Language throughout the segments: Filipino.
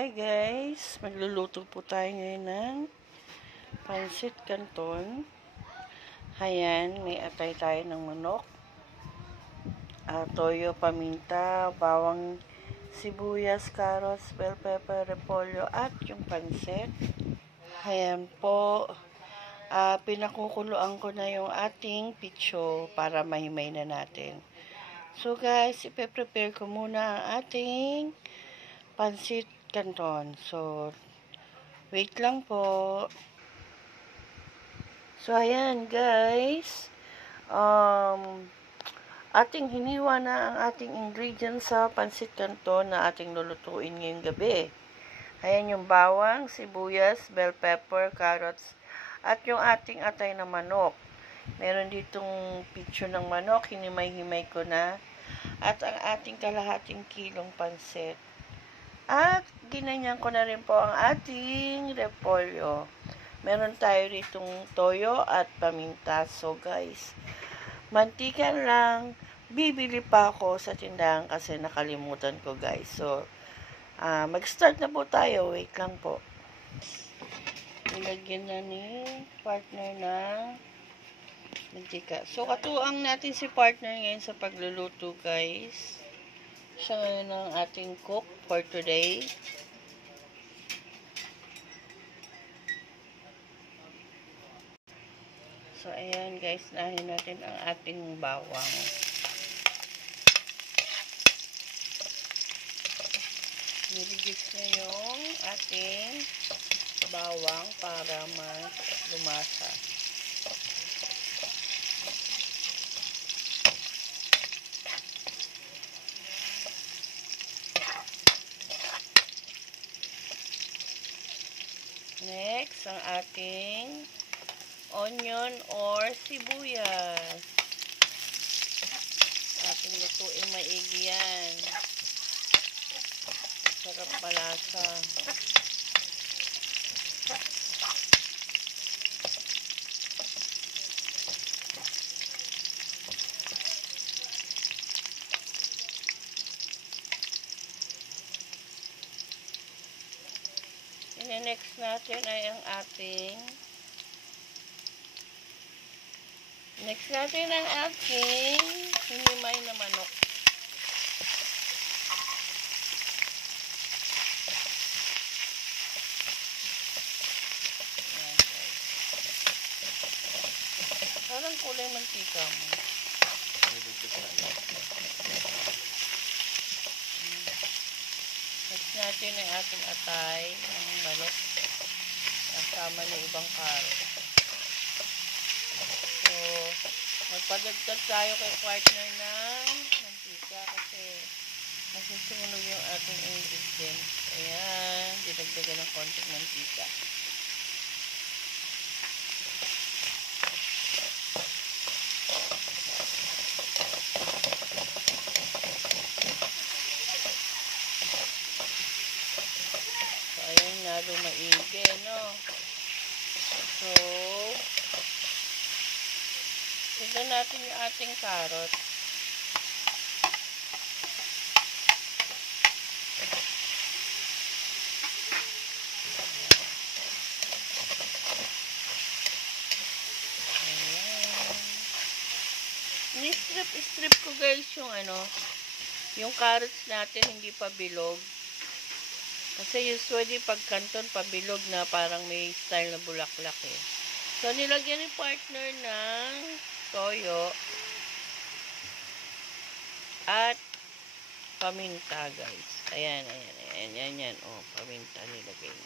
Hi guys, magluluto po tayo ngayon ng pansit canton. Ayan, may atay tayo ng manok, toyo, paminta, bawang, sibuyas, carrots, bell pepper, repolyo, at yung pansit. Ayan po, pinakukuluan ko na yung ating pitso para mahimay na natin. So guys, ipe-prepare ko muna ang ating pansit canton. So, wait lang po. So, ayan guys. Ating hiniwa na ang ating ingredients sa pansit canton na ating lulutuin ngayong gabi. Ayan yung bawang, sibuyas, bell pepper, carrots, at yung ating atay na manok. Meron ditong pitso ng manok, hinimay-himay ko na. At ang ating kalahating kilong pansit. At ginanyan ko na rin po ang ating repolyo. Meron tayo ritong toyo at paminta. So guys, mantikan lang. Bibili pa ako sa tindahan kasi nakalimutan ko guys. So, mag-start na po tayo. Wait lang po. Nilagyan na ni partner ng mantika. So, katuang natin si partner ngayon sa pagluluto guys. Siya ngayon ang ating cook for today. So, ayan guys, nahin natin ang ating bawang. Niligis na yung ating bawang para mas lumasa. Next, ang ating onion or sibuyas. Ating lutuin maigi yan. Sarap malasa. Next natin ay ang ating hinimay na manok. Ayan guys. Parang kulay mantika mo. Next natin ay ating atay ng manok. Kasama ng ibang carrot. So, magpadagdag tayo kay partner ng mantika kasi masusunog yung ating ingredients. Ayan, dinagdagan ng konting mantika. So, ayan na, lumaigi, no? So, tignan natin yung ating carrot. Ni-strip ko guys yung carrots natin hindi pa bilog. Kasi usually pag canton pabilog na parang may style na bulaklak eh. So nilagyan ni partner ng toyo at paminta guys. Ayan. Oh, paminta nilagay.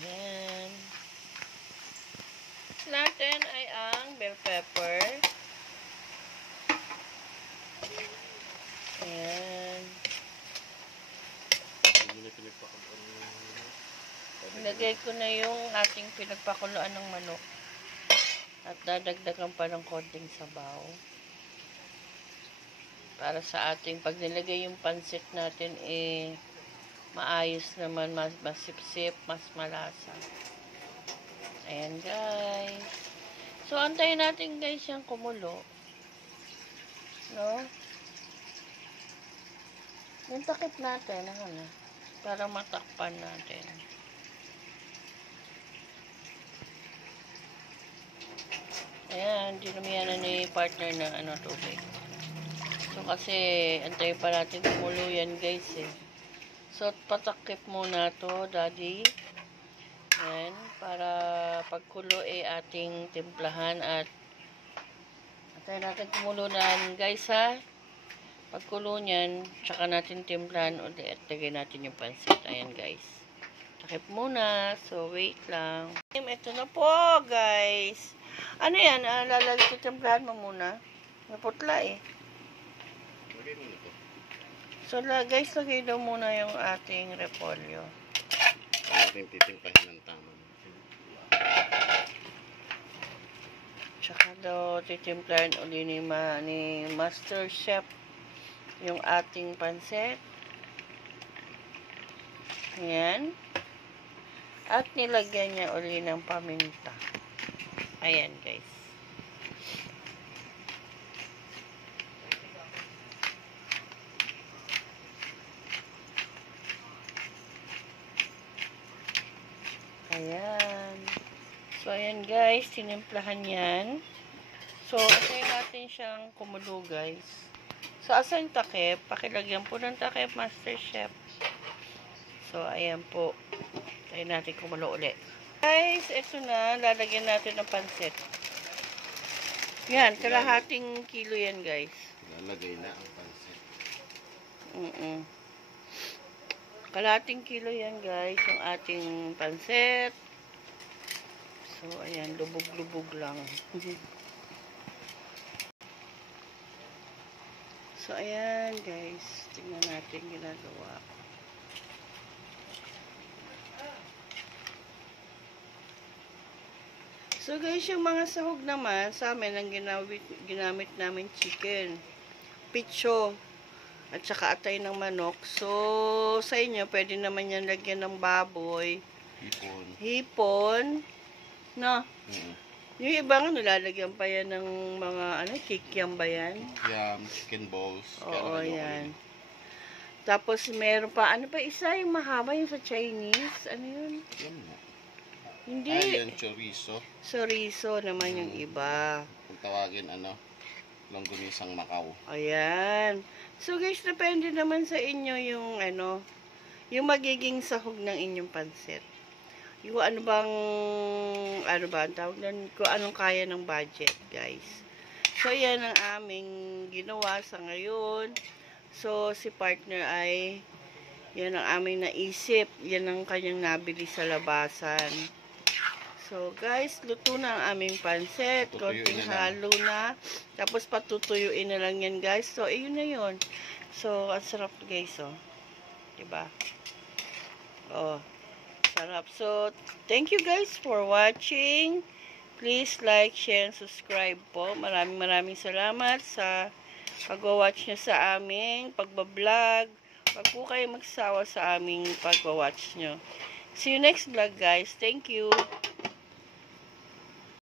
Ayan. Next natin ay ang bell pepper. Ayan. Ilagay ko na yung ating pinagpakuluan ng manok. At dadagdagan pa ng konting sabaw. Para sa ating pag nilagay yung pansit natin maayos naman, mas masipsip, mas malasa. Ayan guys. So antayin natin guys yung kumulo. No? Yung takip natin, ano na. para matakpan natin. Ayan, dinamihan na ni partner ng tubig. So, kasi, antayin pa natin kumulo yan, guys, eh. So, patakip muna to, daddy. Ayan, para pagkulo, ating timplahan at antayin natin kumulo na, guys, ha. Pagkulo niyan, tsaka natin timplahan ulit at lagay natin yung pansit. Ayan, guys. Takip muna. So, wait lang. Ito na po, guys. Ano yan? Lalagay timplahan mo muna. Naputla, eh. So, guys, lagay daw muna yung ating repolyo. Ating titimplahin ng tama. Tsaka daw titimplahan uli ni Master Chef yung ating pansit. Ayan. At nilagyan niya uli ng paminta. Ayan, guys. Ayan. So, ayan, guys. Tinimplahan yan. So, asay natin siyang kumulo, guys. So, asan yung takip? Pakilagyan po ng takip, Master Chef. So, ayan po. Tayo natin kumulo ulit. Guys, ito na. Lalagyan natin ng pansit. Yan, kalahating kilo yan, guys. Lalagay na ang pansit. Kalahating kilo yan, guys. Yung ating pansit. So, ayan. Lubog-lubog lang. So, ayan, guys. Tingnan natin ginagawa. So, guys, yung mga sahog naman, sa amin, ang ginamit namin chicken, picho, at saka atay ng manok. So, sa inyo, pwede naman yan lagyan ng baboy, hipon, no? Yung ibang nilalagyan pa yan ng mga, kikiam ba yan? Kikiam, chicken balls. Oo, yan. Tapos, meron pa, isa, yung mahaba, yung sa Chinese, ano yun? Yan. Hindi. Ayan, chorizo. Chorizo naman yung iba. Kung tawagin, longganisang Macau. Ayan. So, guys, depende naman sa inyo yung, yung magiging sahog ng inyong pansit. Yung ang tawag doon, kung anong kaya ng budget, guys. So, yan ang aming ginawa sa ngayon. So, si partner ay, yan ang aming naisip. Yan ang kanyang nabili sa labasan. So, guys, luto na ang aming pansit. Konting halo na. Tapos, patutuyuin na lang yan, guys. So, ayun na yun. So, ang sarap, guys, oh. Diba? Oh, sarap. So, thank you, guys, for watching. Please like, share, and subscribe po. Maraming salamat sa pag-watch nyo sa aming pagbablog. Wag po kayo magsawa sa aming pag-watch nyo. See you next vlog, guys. Thank you.